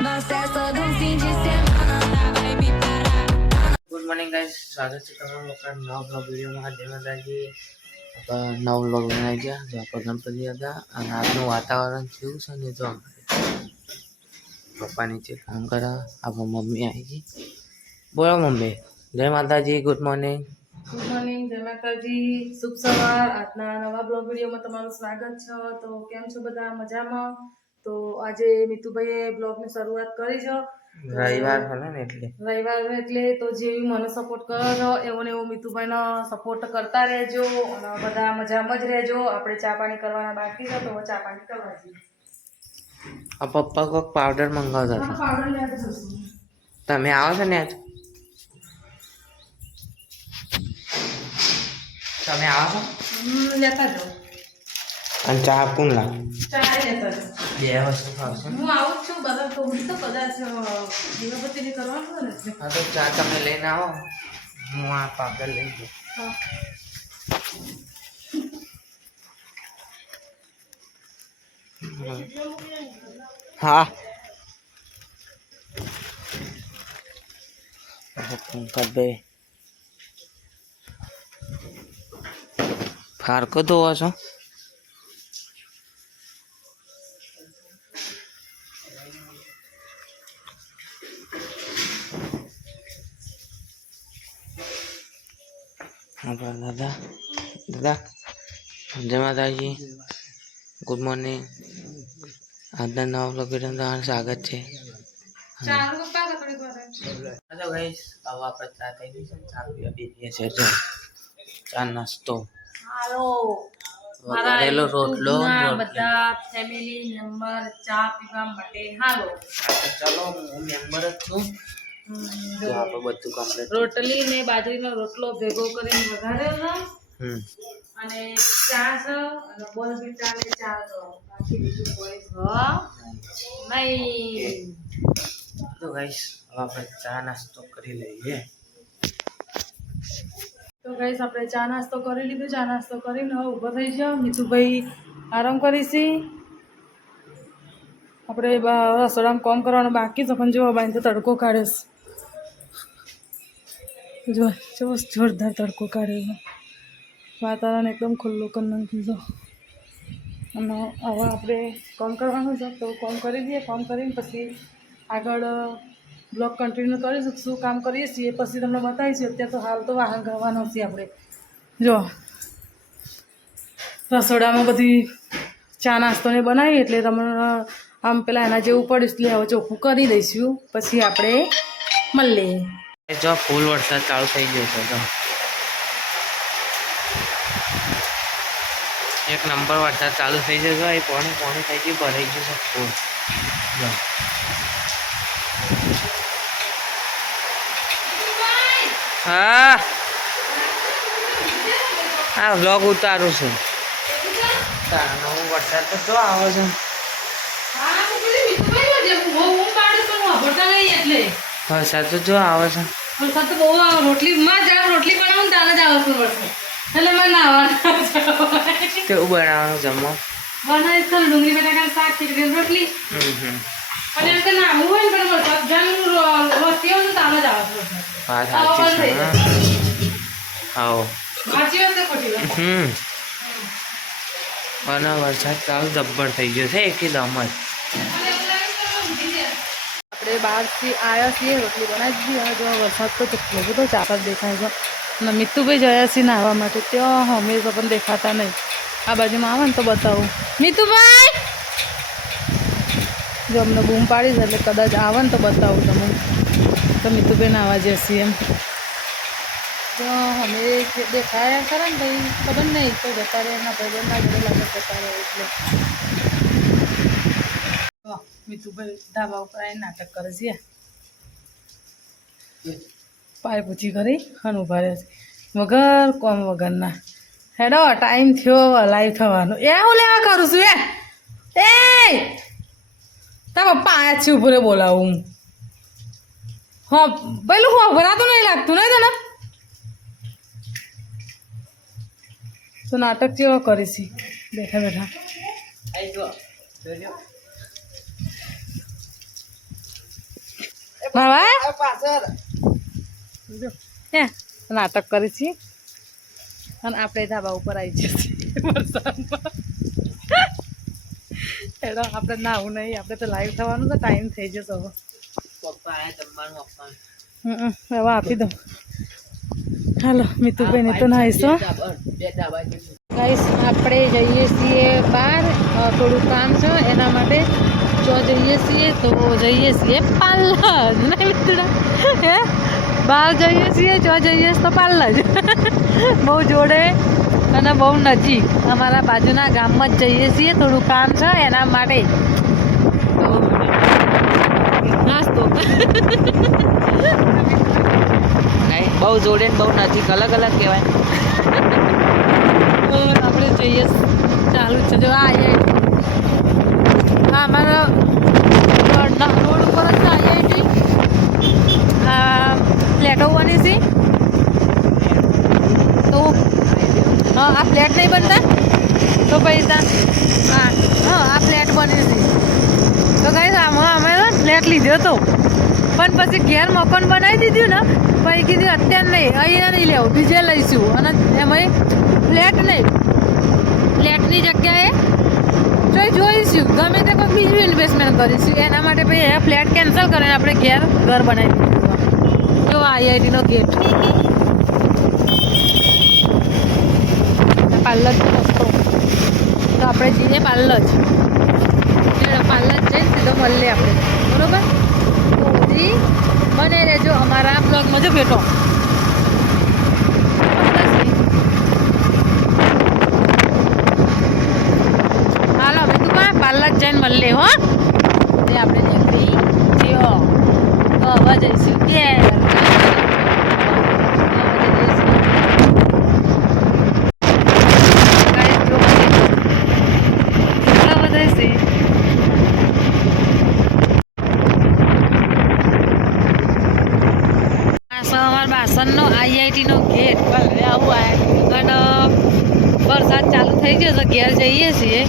Good morning guys, સ્વાગત છે તમારું આપણા નવા બ્લોગ વિડીયોમાં. જય માતાજી. નવો બ્લોગ બનાવી ગયા. જો આપણે ગણપતિ હતા અને આજનું વાતાવરણ કેવું છે ને, જો પપ્પા નીચે કામ કરે, આપણા મમ્મી આવી ગઈ. બોલો મમ્મી. જય માતાજી. Good morning. ગુડ મોર્નિંગ, જય માતાજી, શુભ સવાર. આજના નવા બ્લોગ વિડીયોમાં તમારું સ્વાગત છે. તો કેમ છો બધા? મજામાં? તો આજે મિતુભાઈએ બ્લોગની શરૂઆત કરી છે. રવિવાર હતો ને એટલે તો જેવી મને સપોર્ટ કરો છો એવો ને એવો મિતુભાઈનો સપોર્ટ કરતા રહેજો અને બધા મજામાં જ રહેજો. આપણે ચા પાણી કરવાના બાકી છે, તો ચા પાણી કરવા જઈએ. આ પપ્પા કોઈક પાવડર મંગાવતા હતા. પાવડર લેવા જશું. તમે આવો છો ને આજ? તમે આવો છો? લેતા જાઓ. અને ચા કોણ લા? ચા લેતા જાઓ. બે વસ્તુ ખાવશો? હું આવું જ છું. બધા તો કદાચ દીવાબત્તીની કરવાનું ને. હા, તો ચા તમે લઈને આવો, હું આ પાવડર લઈ જાઉં. હા, પંકજભાઈ ફારકો ધોવા છો? આપણા દાદા જય માતાજી. Good morning. આજના નવા બ્લોગ વિડીયોમાં તમારું સ્વાગત છે. હેલો ગાઈસ, હવે આપણે ચા થઈ ગઈ છે, ચા પીવા બેસીએ છીએ. જો ચા નાસ્તો, હાલો વઘારેલો રોટલો, બધા ફેમિલી મેમ્બર ચા પીવા માટે હાલો. ચાલો, હું મેમ્બર જ છું. તો આપણે બધું કમ્પ્લીટ. રોટલી ને બાજરીનો રોટલો ભેગો કરીને વઘારેલો અને ચા છે અને બોલબીટા ને ચા છે. બાકી બીજું કોઈ નહીં. તો ગાઈસ, હવે આપણે ચા નાસ્તો કરી લઈએ. તો ગાઈસ, આપણે ચા નાસ્તો કરી લીધો. ચા નાસ્તો કરીને હવે ઊભો થઈ ગયો. મિતુભાઈ આરામ કરીશી. આપણે રસોડામાં કામ કરવાનું બાકી છે, પણ જો બાઈને તો તડકો કાઢે છે. જો જોરદાર તડકો કાઢે છે. વાતાવરણ એકદમ ખુલ્લું કરી નાખ્યું છે. અને હવે આપણે કામ કરવાનું છે, તો કામ કરી દઈએ. કામ કરીને પછી આગળ બ્લોગ કન્ટિન્યુ કરીશું. શું કામ કરીએ છીએ પછી તમને બતાવીશું. અત્યારે તો હાલ તો વાહન કરવાનો છે આપણે. જો રસોડામાં બધી ચા નાસ્તોને બનાવી એટલે તમને આમ પેલા એના જેવું પડીશ એટલે હવે ચોખ્ખું કરી દઈશું. પછી આપણે મળીએ. જો ફૂલ વરસાદ ચાલુ થઈ ગયો છે. તો એક નંબર વરસાદ ચાલુ થઈ જશે. એ પાણી થઈ ગયું, ભરાઈ ગયું છે ફૂલ. હા, હા, બ્લોગ ઉતારું છું. નવો વરસાદ તો શું આવે છે? વરસાદ તો જો આવે છે. વરસાદ તો બહુ આવે. રોટલી બનાવું ને તારે જ આવે છે વરસાદ. એટલે મને નાવાનું કેવું બનાવવાનું જમવા? બનાવીશ તો ડુંગળી બટાકાનું શાક, ખીચડી રોટલી. પણ એમ તો નામું હોય ને, પણ વરસાદ જાનું વસ્તી હોય ને તારે જ આવે છે. હા, સાચી છે. આવો સાચી વાત છે, ખોટી વાત? અને વરસાદ ચાલુ જબ્બર થઈ ગયો છે એકદમ જ. આપણે બહારથી આવ્યા છીએ, રોટલી બનાવી દીધી અને જો વરસાદ તો કેટલો બધો ચાપડ દેખાય છે. અને મિતુભાઈ જયા છીએ નાહવા માટે. ત્યાં હંમેશા પણ દેખાતા નહીં. આ બાજુમાં આવે ને તો બતાવું. મિતુભાઈ જો અમને બૂમ પાડી છે, એટલે કદાચ આવે ને તો બતાવું તમે. તો મિતુભાઈ નાહવા જશે એમ. તો અમે દેખાયા ખરા ને ભાઈ, ખબર નહીં તો જતા રહે. એના ભાઈબંધના જોડે લાગે જતા રહે એટલે. મિતુભાઈ ધાબા ઉપર આવીને નાટક કરે છે. પાય પૂછી કરી અને ઉભા રહે છે વગર કોમ વગરના. હેડો ટાઈમ થયો લાઈવ થવાનો. એ હું લેવા કરું છું? એ તારા પપ્પા આયા છે, ઉપર બોલાવું. હા, પેલું હું ભરાતું નહીં લાગતું નહીં તને? તો નાટક કેવો કરીશી બેઠા બેઠા. મારા જો હે નાટક કરી છે અને આપણે ધાબા ઉપર આવી જશે વરસાદમાં એડો આપણે નાવું નહીં આપણે તો લાઈવ થવાનું તો ટાઈમ થઈ જશે હવે પપ્પા આયા જમવાનું આપવાનું. હવે આપી દો હાલો મિતુભાઈને તો નાહીશું બે ડાબા જેટલું. ગાઈસ આપણે જઈએ છીએ બહાર થોડું કામ છે એના માટે જો જઈએ છીએ તો જઈએ છીએ પાર્લર નહીં મિતુડા હે બહાર જઈએ છીએ જો જઈએ તો પાર્લર બહુ જોડે અને બહુ નજીક અમારા બાજુના ગામમાં જ જઈએ છીએ થોડું કામ છે એના માટે નાસ્તો નહીં બહુ જોડે ને બહુ નજીક અલગ અલગ કહેવાય. આપણે જઈએ ચાલુ જ છે જો આ અમારા રોડ ઉપર જ આઈઆઈટી ફ્લેટો બની છે તો હા આ ફ્લેટ નહીં બનતા તો પૈસા હા હા આ ફ્લેટ બની છે તો કઈ આમાં અમે ફ્લેટ લીધો હતો પણ પછી ઘેર મકાન બનાવી દીધું ને પછી કીધું અત્યારે નહીં અહીંયા નહીં લેવું બીજે લઈશું અને એમાં ફ્લેટ નહીં ફ્લેટની જગ્યાએ તો જોઈશું ગમે તે કોઈ બીજું ઇન્વેસ્ટમેન્ટ કરીશું એના માટે પછી એ ફ્લેટ કેન્સલ કરીને આપણે ઘેર ઘર બનાવી દીધું જો આઈઆઈટીનો ગેટ પાર્લર રસ્તો તો આપણે જઈએ પાર્લર પાર્લર જઈને સીધો મળીએ આપણે બરોબર તો બધી બને રહેજો અમારા બ્લોગમાં જો બેઠો હાલો હવે તું કાં પાર્લર જઈને મળીએ હો તે આપણે નીકળી જીઓ તો હવે જઈશું ઘેર બાસનનો આઈઆઈટીનો ગેટ ભલે આવું આવ્યા અને વરસાદ ચાલુ થઈ ગયો તો ઘેર જઈએ છીએ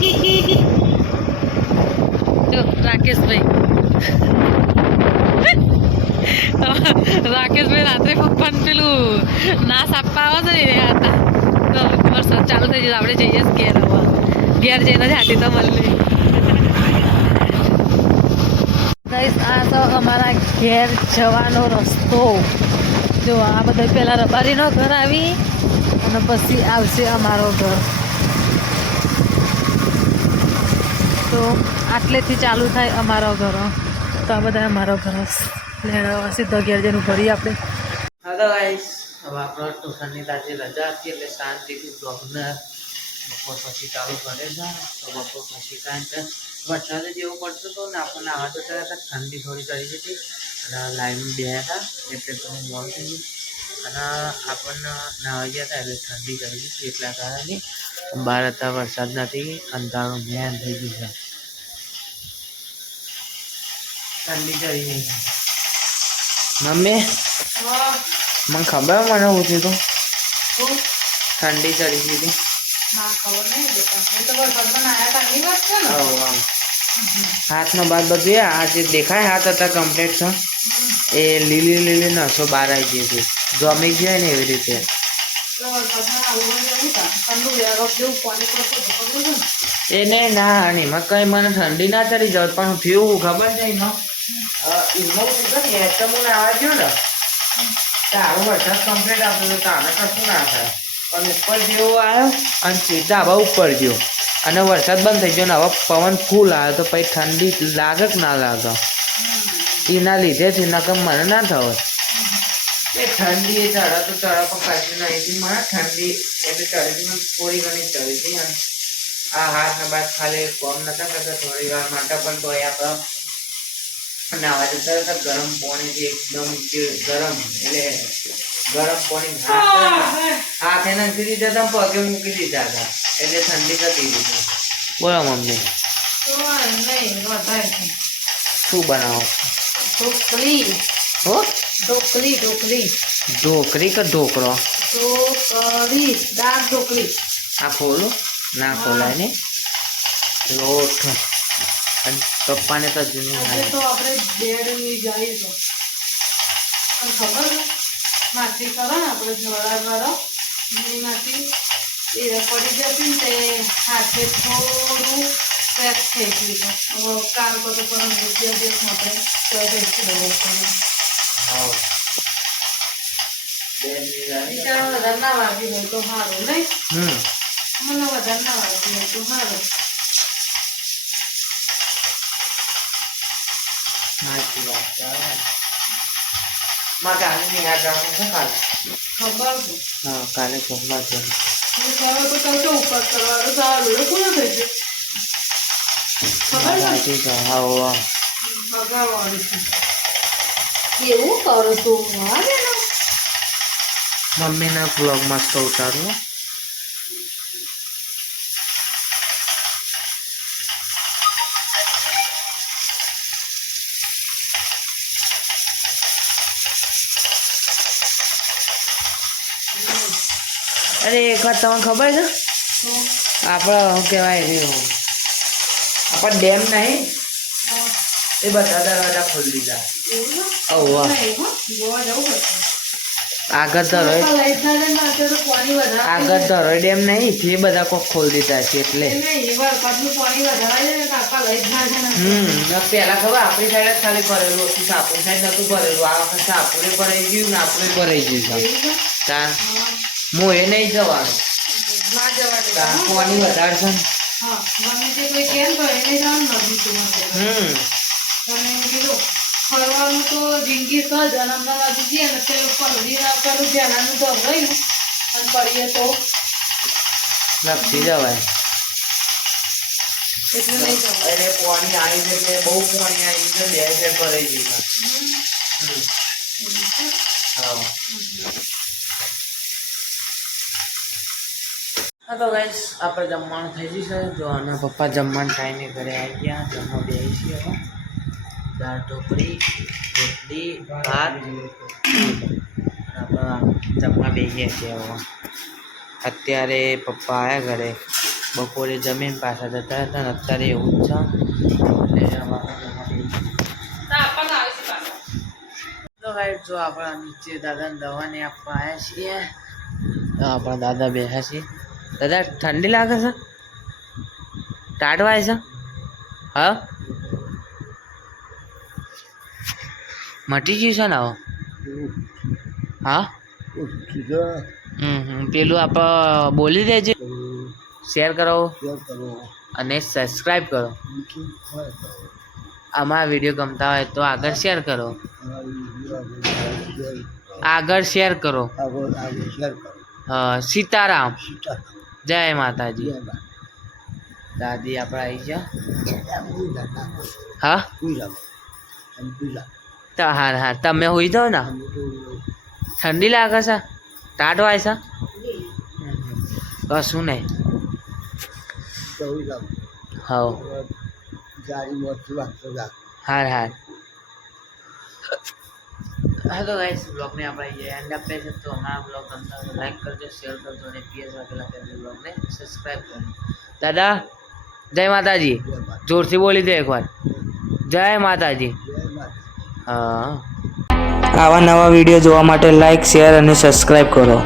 જો રાકેશભાઈ રાત્રે પપ્પાને પેલું નાશ આપવા આવે છે ને હતા તો વરસાદ ચાલુ થઈ ગયો આપણે જઈએ ઘેર હવે ઘેર જઈને જ હાથી તો મળી આ તો અમારા ઘેર જવાનો રસ્તો જો આ બધા પહેલાં રબારીનો ઘર આવી અને પછી આવશે અમારો ઘર તો આટલેથી ચાલુ થાય અમારો ઘર તો આ બધા અમારો ઘર લેવા સીધો ઘેર જઈને ભરીએ આપણે હેલો ગાઈસ હવે આપણો ટ્યુશનની તાજી રજા હતી એટલે શાંતિથી બ્લોગને બપોર પછી ચાલુ કરે છે તો બપોર પછી કાંઈ વરસાદ જેવો પડતો હતો ને આપણને આવા જતા હતા ઠંડી થોડી કરી હતી અને લાઈન બે હતા એટલે થોડું મોડું થઈ ગયું અને આપણને નાવા ગયા હતા એટલે ઠંડી કરી હતી એટલા કારણે બહાર હતા વરસાદ નથી અંધારું મેન થઈ ગયું છે ઠંડી કરી ગઈ છે મમ્મી મને ખબર મને પૂછ્યું હતું ઠંડી ચડી ગઈ હતી હાથનો બાદ બધું આ જે દેખાય હાથ હતા કમ્પ્લીટ છે એ લીલી લીલી નસો બહાર આવી ગઈ હતી જમી જાય ને એવી રીતે એને ના એમાં કઈ મને ઠંડી ના ચડી જાવ પણ થયું ખબર છે એમાં હું નાવા ગયો ને તારો વરસાદ કમ્પ્લીટ આવતો હતો તાને કશું ના થાય પણ ઉપર જેવો આવ્યો અને ધાબા ઉપર ગયો અને વરસાદ બંધ થઈ ગયો ને હવે પવન ફૂલ આવ્યો તો પછી ઠંડી લાગે કે ના લાગે એના લીધે જ એના કમ મને ના થયો એ ઠંડી એ ચડે તો ચડે પણ કશું નહીં મને ઠંડી એટલે ચડી મને થોડી ઘણી ચડી હતી અને આ હાથને બાદ ખાલી કોમ નતા કરતા થોડી વાર માટે પણ તો આપણે નાવા જતા હતા ગરમ પાણીથી એકદમ ગરમ એટલે ગરમ પાણી હાથે નાખી દીધા હતા પગે મૂકી દીધા હતા એટલે ઠંડી થતી દીધી બોલો મમ્મી શું બનાવો ઢોકળી હો ઢોકળી ઢોકળી ઢોકળી કે ઢોકળો ઢોકળી દાળ ઢોકળી આ ખોલો ના ખોલાય ને લોટ અને પપ્પાને તો જૂનું તો આપણે બેડ જઈશું પણ ખબર છે માટી કરો ને આપણે જવાળો એમાંથી એ પડી જતી ને તે હાથે થોડું ક્રેક થઈ ગયું હવે કામ કરતો પણ દિવસ માટે બેસી દેવું પડે બિચારા વધારે ના વાગી હોય તો સારું નહીં મને વધારે ના વાગી હોય તો સારું સાચી વાત છે માં કાલે નિહાર જવાનું છે કાલે ખબર છે હા કાલે સોમવાર છે સવારે તો ચાલતો ઉપર કરવાનું સારું એ પૂરું થઈ ગયું ખબર સાચી છે હા હોવા ભગાવવાનું છે એવું કરો તું આવે ને મમ્મીના વ્લોગ મસ્ત ઉતારું અરે એક વાત તમને ખબર છે આપણે શું કહેવાય રહ્યું આપણે ડેમ નહીં એ બધા દરવાજા ખોલી દીધા જોવા જવું પડશે આગળ ધરોઈ ડેમ નહીં તે બધા કોક ખોલી દીધા છે એટલે પેલા ખબર આપણી સાઈડ જ ખાલી ભરેલું હતું સાપુર સાઈડ નતું ભરેલું આ વખત સાપુરે ભરાઈ ગયું ને આપણે ભરાઈ ગયું છે તાર હું એ નહીં જવાનું પાણી વધારે છે ને ફરવાનું તો જિંદગી સજ અને અમદાવાદ જઈએ ને તે પેલું ધ્યાનાનું તો હોય ને અને કરીએ તો લપસી જવાય એટલે નહીં જવાય એટલે પાણી આવી છે એટલે બહુ પાણી આવી છે બે સાઈડ ભરાઈ ગયું હા હા તો ગાઈસ આપણે જમવાનું થઈ જશે જો અને પપ્પા જમવાનું ખાઈને ઘરે આવી ગયા જમવા બેસી છીએ હવે દાળ ઢોકળી રોટલી ભાત આપણે જમવા બેસીએ છીએ હવે અત્યારે પપ્પા આવ્યા ઘરે બપોરે જમીન પાછા જતા હતા ને અત્યારે એવું જ છે તો ગાઈસ જો આપણા નીચે દાદાને દવાને આપવા આવ્યા છીએ તો આપણા દાદા બેઠા છીએ દાદા ઠંડી લાગે છે ટાઢવાય છે હા મટી ગયું છે ને હવે હા પેલું આપણે બોલી દેજે શેર કરો અને સબસ્ક્રાઈબ કરો અમારા વિડીયો ગમતા હોય તો આગળ શેર કરો આગળ શેર કરો હા સીતારામ જય માતાજી દાદી આપણે આવી ગયા હા તો હાર હાર તમે હોઈ જાઓ ને ઠંડી લાગે છે ટાઢ વાય છે કશું નહીં હા હાર હાર હા તો ગાઈસ બ્લોગને આપણે એન્ડ આપે છે તો અમારા બ્લોગ ગમતા હોય લાઈક કરજો શેર કરજો અને પીએસ વાગેલા ફેમિલી બ્લોગને સબસ્ક્રાઈબ કરજો દાદા જય માતાજી જોરથી બોલી દો એકવાર જય માતાજી હા આવા નવા વિડીયો જોવા માટે લાઈક શેર અને સબસ્ક્રાઈબ કરો